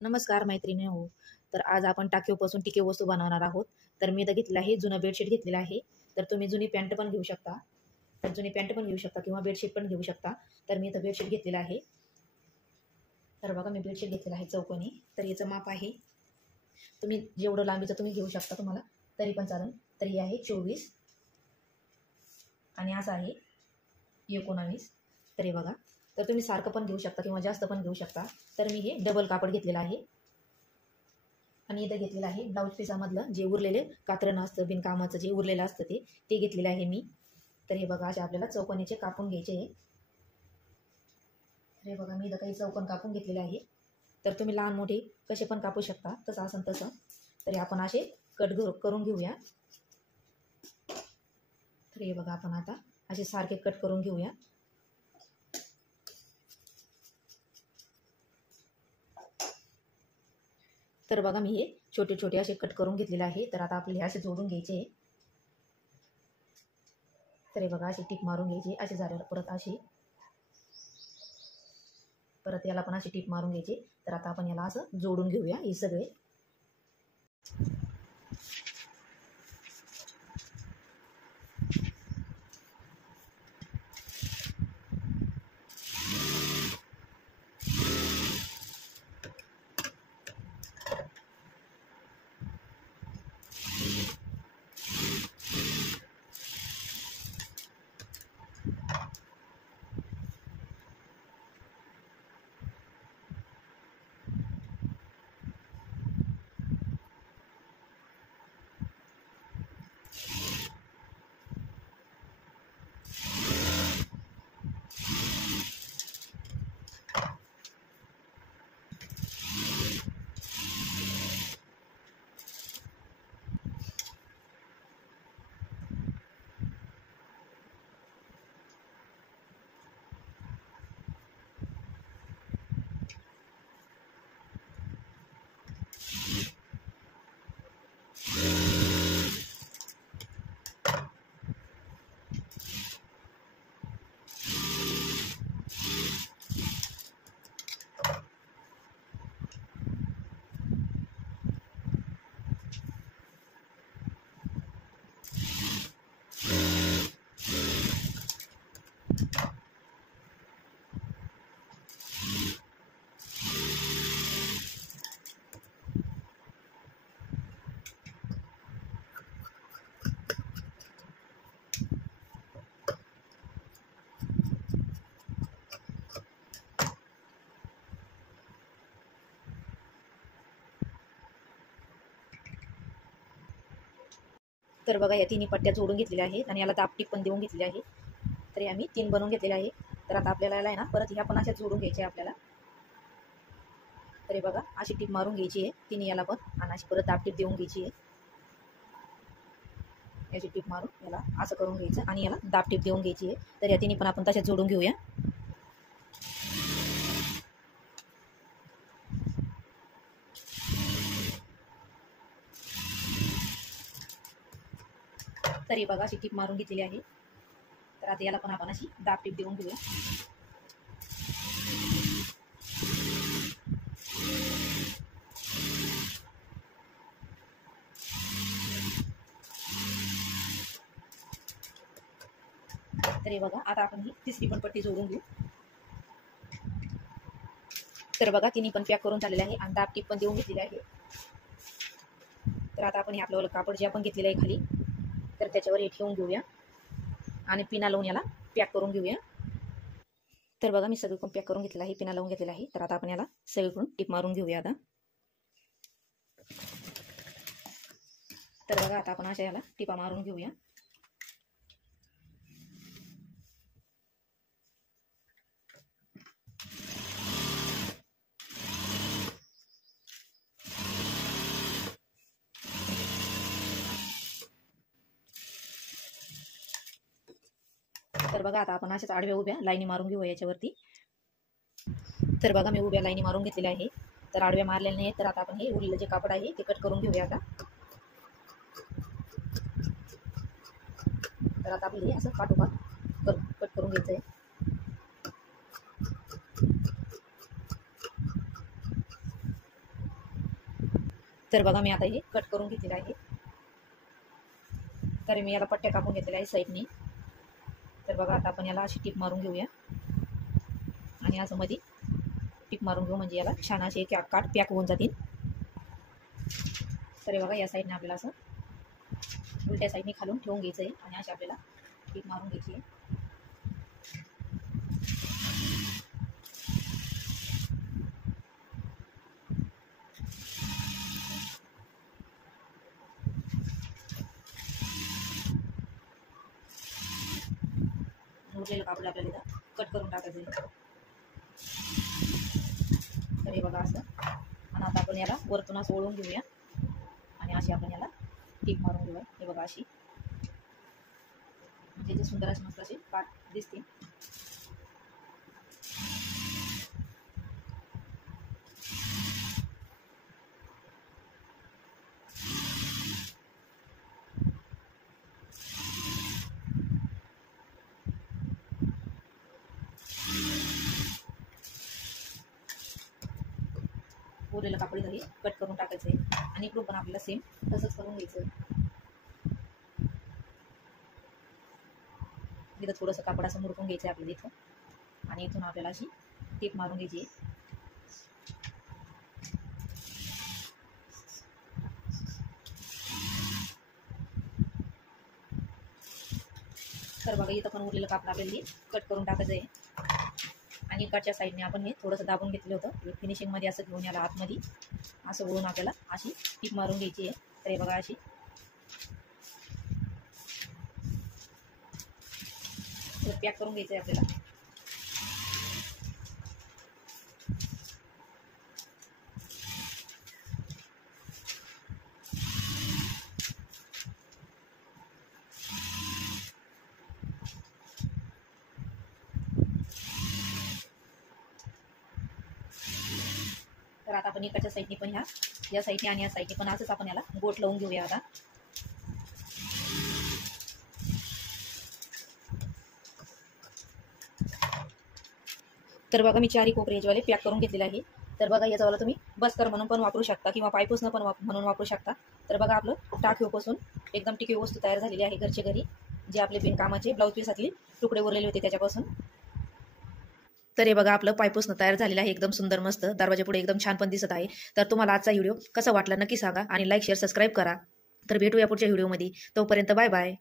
नमस्कार मैत्रिणी हो. तर आज आपण टाकीवपासून टिकाऊ वस्तू बनवणार आहोत. तर मी इथं घेतलं आहे जुनं बेडशीट घेतलेलं आहे. तर तुम्ही जुनी पॅन्ट पण घेऊ शकता. तर जुनी पॅन्ट पण घेऊ शकता किंवा बेडशीट पण घेऊ शकता. तर मी इथं बेडशीट घेतलेलं आहे. तर बघा मी बेडशीट घेतलेलं आहे चौकोनी. तर याचं माप आहे, तुम्ही जेवढं लांबीचं तुम्ही घेऊ शकता तुम्हाला तरी पण चालेल. तर हे आहे 24 आणि असं आहे 19. तर हे बघा. तर तुम्ही सारखं पण घेऊ शकता किंवा जास्त पण घेऊ शकता. तर मी हे डबल कापड घेतलेलं आहे आणि इथं घेतलेलं आहे ब्लाऊज पिसामधलं जे उरलेले कात्रणं असतं बिनकामाचं जे उरलेलं असतं ते घेतलेलं आहे मी. तर हे बघा असे आपल्याला चौकोनीचे कापून घ्यायचे आहे. तर हे बघा मी इथं काही चौकोन कापून घेतलेले आहे. तर तुम्ही लहान मोठे कसे पण कापू शकता, तसं असेल तसं. तरी आपण असे कट करून घेऊया. तर हे बघा आपण आता असे सारखे कट करून घेऊया. तर बघा मी हे छोटे छोटे असे कट करून घेतलेले आहे. तर आता आपल्याला असे जोडून घ्यायचे. तर हे बघा असे टिप मारून घ्यायचे. असे झाल्यावर परत याला पण अशी टिप मारून घ्यायची. तर आता आपण याला असं जोडून घेऊया हे सगळे. तर बघा या तिन्ही पट्ट्या जोडून घेतलेल्या आहेत आणि याला दापटीप पण देऊन घेतलेली आहे. तर आम्ही 3 बनवून घेतलेले आहे. तर आता आपल्याला याला आहे ना परत ह्या पण अशा जोडून घ्यायच्या आपल्याला. तर हे बघा अशी टीप मारून घ्यायची आहे तिन्ही याला पण आणि अशी परत दापटीप देऊन घ्यायची आहे. याची टीप मारून याला असं करून घ्यायचं आणि याला दापटीप देऊन घ्यायची आहे. तर या तिन्ही पण आपण तशाच जोडून घेऊया. तरी बघा अशी टीप मारून घेतलेली आहे. तर आता याला पण आपण अशी दापटीप देऊन घेऊया. तरी बघा आता आपण ही तिसरी पण पट्टी जोडून घेऊ. तर बघा तिन्ही पण पॅक करून झालेले आहे आणि दापटीप पण देऊन घेतलेली आहे. तर आता आपण हे आपलं कापड जे आपण घेतलेलं आहे खाली तर त्याच्यावर हे ठेवून घेऊया आणि पिना लावून याला पॅक करून घेऊया. तर बघा मी सगळीकडून पॅक करून घेतलेलं आहे, पिना लावून घेतलेला आहे. तर आता आपण याला सगळीकडून टिप मारून घेऊया आता. तर बघा आता आपण अशा याला टिपा मारून घेऊया. तर बघा आता आपण अशाच आडव्या उभ्या लाईनी मारून घेऊया याच्यावरती. तर बघा मी उभ्या लाईनी मारून घेतलेल्या आहे. तर आडव्या मारलेल्या नाही. तर आता आपण हे उरलेलं जे कापड आहे ते कट करून घेऊया आता. तर आता आपल्याला असं काटोकाट कट करून घ्यायचं आहे. तर बघा मी आता हे कट करून घेतलेलं आहे. तर मी याला पट्ट्या कापून घेतलेल्या आहे साईडनी. तर बघा आता आपण याला अशी टीप मारून घेऊया आणि असं मध्ये टीप मारून घेऊ, म्हणजे याला छान असे काठ पॅक होऊन जातील. तर बघा या साईडने आपल्याला असं उलट्या साईडने खालून ठेवून घ्यायचं आहे आणि अशी आपल्याला टीप मारून घ्यायची आहे. उरलेलं कापड आपल्याला इथं कट करून टाकायचं आहे. तर हे बघा असं. आणि आता आपण याला वरतून असं ओळून घेऊया आणि अशी आपण याला टीप मारून घेऊया. हे बघा अशी, म्हणजे जे सुंदर असे मस्त असे काठ दिसतील. उरलेलं कापड झाली कट करून टाकायचं आहे आणि इकडून पण आपल्याला सेम तसंच करून घ्यायचं. इथं थोडंसं कापड असं मुरकून घ्यायचं आहे आपल्याला इथं आणि इथून आपल्याला अशी टीप मारून घ्यायची आहे. तर बघा इथं पण उरलेलं कापड आपल्याला हे कट करून टाकायचं आहे आणि इकडच्या साईडने आपण हे थोडंसं दाबून घेतलं होतं. फिनिशिंगमध्ये असं घेऊन याला आतमध्ये असं वळून आपल्याला अशी टीप मारून घ्यायची आहे. तर हे बघा अशी पॅक करून घ्यायचं आहे आपल्याला. तर आता आपण इकडच्या साईडने पण या साईडने आणि या साईडने पण असंच आपण याला गोट लावून घेऊया आता. तर बघा मी चारही कोपरे याच्यावाले पॅक करून घेतलेले आहे. तर बघा याच्यावाला तुम्ही बस्तर म्हणून पण वापरू शकता किंवा पायपुसणं पण म्हणून वापरू शकता. तर बघा आपलं टाकीवपासून एकदम टिकीव वस्तू तयार झालेली आहे घरच्या घरी, जे आपले बिनकामाचे ब्लाऊज पीसातले तुकडे उरलेले होते त्याच्यापासून. तर हे बघा आपलं पायपुसणं तयार झालेलं आहे एकदम सुंदर मस्त, दरवाजा पुढे एकदम छान पण दिसत आहे. तर तुम्हाला आजचा व्हिडिओ कसा वाटला नक्की सांगा आणि लाईक शेअर सबस्क्राईब करा. तर भेटूया पुढच्या व्हिडिओमध्ये. तोपर्यंत बाय बाय.